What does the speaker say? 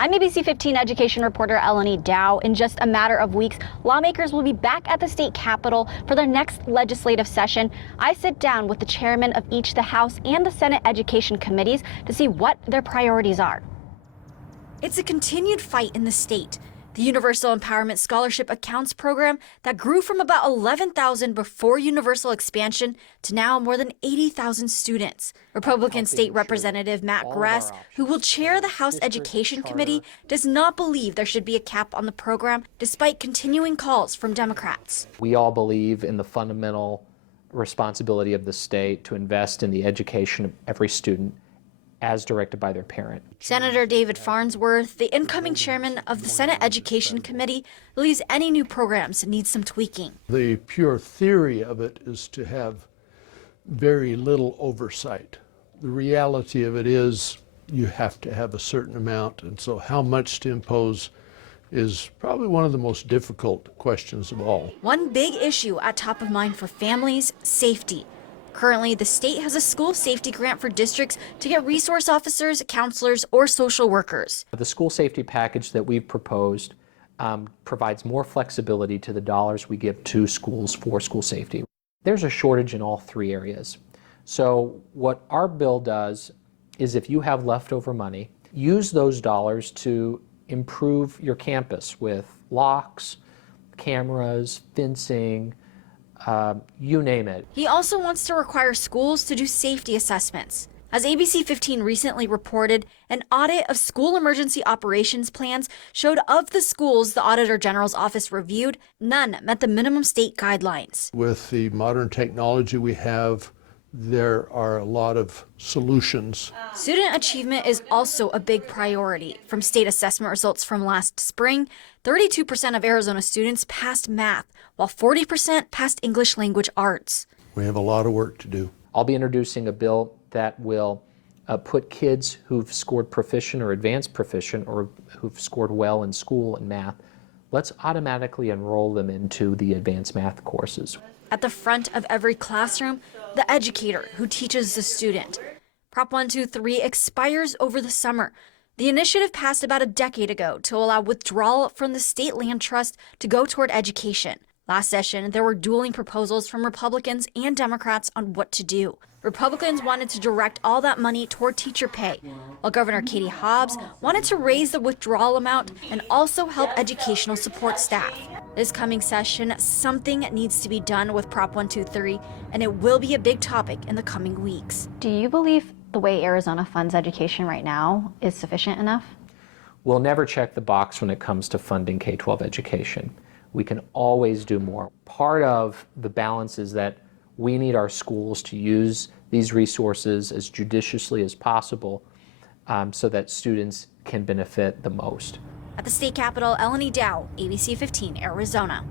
I'm ABC 15 education reporter Elenee. In just a matter of weeks, lawmakers will be back at the state capitol for their next legislative session. I sit down with the chairmen of each the House and the Senate education committees to see what their priorities are. It's a continued fight in the state. The Universal Empowerment Scholarship Accounts program that grew from about 11,000 before universal expansion to now more than 80,000 students. Republican State Representative Matt Gress, who will chair the House Education Committee, does not believe there should be a cap on the program despite continuing calls from Democrats. We all believe in the fundamental responsibility of the state to invest in the education of every student as directed by their parent. Senator David Farnsworth, the incoming chairman of the Senate Education Committee, believes any new programs need some tweaking. The pure theory of it is to have very little oversight. The reality of it is you have to have a certain amount, and so how much to impose is probably one of the most difficult questions of all. One big issue at top of mind for families: safety. Currently, the state has a school safety grant for districts to get resource officers, counselors, or social workers. The school safety package that we've proposed provides more flexibility to the dollars we give to schools for school safety. There's a shortage in all three areas. So what our bill does is, if you have leftover money, use those dollars to improve your campus with locks, cameras, fencing, you name it. He also wants to require schools to do safety assessments. As ABC 15 recently reported, an audit of school emergency operations plans showed of the schools the Auditor General's office reviewed, none met the minimum state guidelines. With the modern technology we have, there are a lot of solutions. Student achievement is also a big priority. From state assessment results from last spring, 32% of Arizona students passed math, while 40% passed English language arts. We have a lot of work to do. I'll be introducing a bill that will put kids who've scored proficient or advanced proficient, or who've scored well in school in math, let's automatically enroll them into the advanced math courses. At the front of every classroom, the educator who teaches the student. Prop 123 expires over the summer. The initiative passed about a decade ago to allow withdrawal from the state land trust to go toward education. Last session, there were dueling proposals from Republicans and Democrats on what to do. Republicans wanted to direct all that money toward teacher pay, while Governor Katie Hobbs wanted to raise the withdrawal amount and also help educational support staff. This coming session, something needs to be done with Prop 123, and it will be a big topic in the coming weeks. Do you believe the way Arizona funds education right now is sufficient enough? We'll never check the box when it comes to funding K-12 education. We can always do more. Part of the balance is that we need our schools to use these resources as judiciously as possible so that students can benefit the most. At the state capitol, Elenee, ABC 15, Arizona.